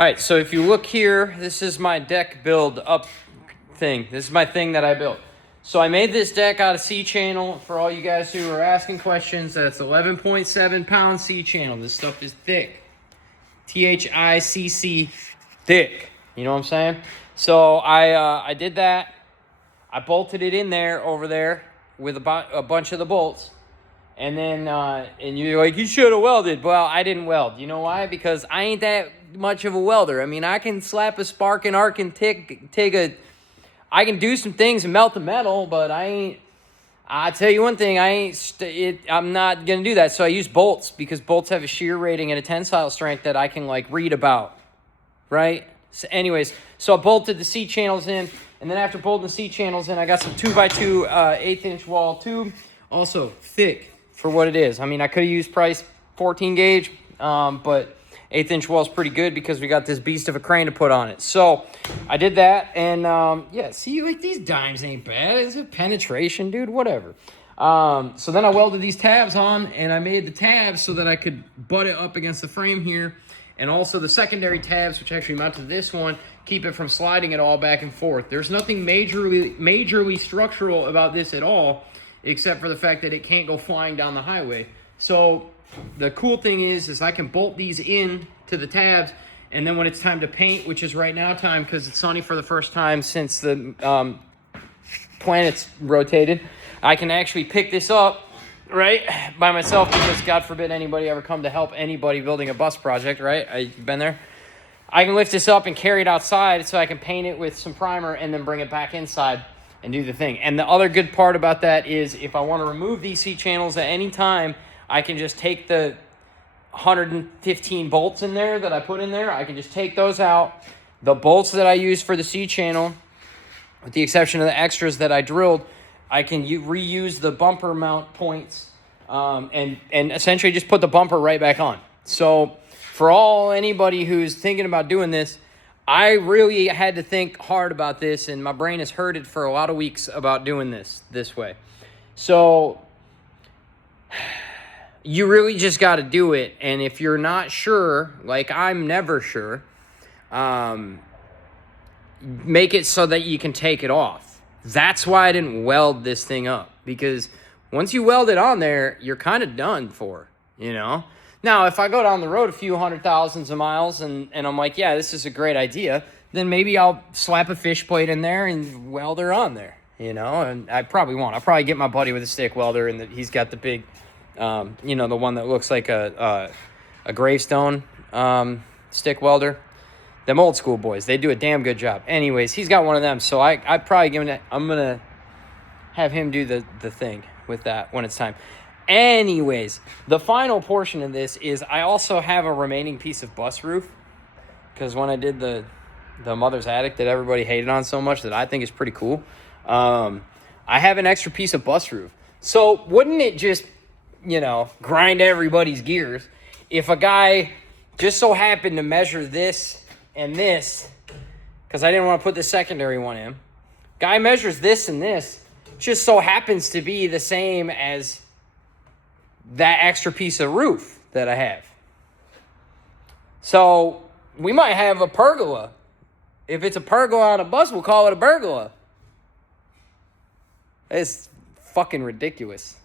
All right, so if you look here, this is my deck build up thing. This is my thing that I built. So I made this deck out of C-channel. For all you guys who are asking questions, that's 11.7 pound C-channel. This stuff is thick. T-H-I-C-C, thick. You know what I'm saying? So I did that. I bolted it in there over there with a bunch of the bolts. And then, and you're like, you should have welded. Well, I didn't weld. You know why? Because I ain't that much of a welder. I mean, I can slap a spark and arc and I can do some things and melt the metal, but I tell you one thing, I'm not going to do that. So I use bolts because bolts have a shear rating and a tensile strength that I can like read about, right? So anyways, so I bolted the C channels in, and then after bolting the C channels in, I got some 2x2 1/8" wall tube, also thick for what it is. I mean, I could have used price 14 gauge, but 1/8" wall is pretty good because we got this beast of a crane to put on it. So I did that, and yeah, see, like these dimes ain't bad. It's a penetration, dude, whatever. So then I welded these tabs on, and I made the tabs so that I could butt it up against the frame here, and also the secondary tabs, which actually mount to this one, keep it from sliding it all back and forth. There's nothing majorly structural about this at all, except for the fact that it can't go flying down the highway. So the cool thing is I can bolt these in to the tabs, and then when it's time to paint, which is right now time because it's sunny for the first time since the planet's rotated, I can actually pick this up, right, by myself, because God forbid anybody ever come to help anybody building a bus project, right? I've been there. I can lift this up and carry it outside so I can paint it with some primer and then bring it back inside and do the thing. And the other good part about that is if I want to remove these C channels at any time, I can just take the 115 bolts in there that I put in there. I can just take those out. The bolts that I use for the C channel, with the exception of the extras that I drilled, I can reuse the bumper mount points and essentially just put the bumper right back on. So for anybody who's thinking about doing this, I really had to think hard about this, and my brain has hurted for a lot of weeks about doing this way. So you really just got to do it. And if you're not sure, like I'm never sure, make it so that you can take it off. That's why I didn't weld this thing up, because once you weld it on there, you're kind of done for, you know? Now, if I go down the road a few 100,000 of miles and I'm like, yeah, this is a great idea, then maybe I'll slap a fish plate in there and weld her on there, you know? And I probably won't. I'll probably get my buddy with a stick welder, and he's got the big, you know, the one that looks like a gravestone stick welder. Them old school boys, they do a damn good job. Anyways, he's got one of them, so I'm gonna have him do the thing with that when it's time. Anyways, the final portion of this is I also have a remaining piece of bus roof, because when I did the mother's attic that everybody hated on so much that I think is pretty cool, I have an extra piece of bus roof. So wouldn't it just, you know, grind everybody's gears if a guy just so happened to measure this and this, because I didn't want to put the secondary one in. Guy measures this and this, just so happens to be the same as that extra piece of roof that I have. So we might have a pergola. If it's a pergola on a bus, we'll call it a pergola. It's fucking ridiculous.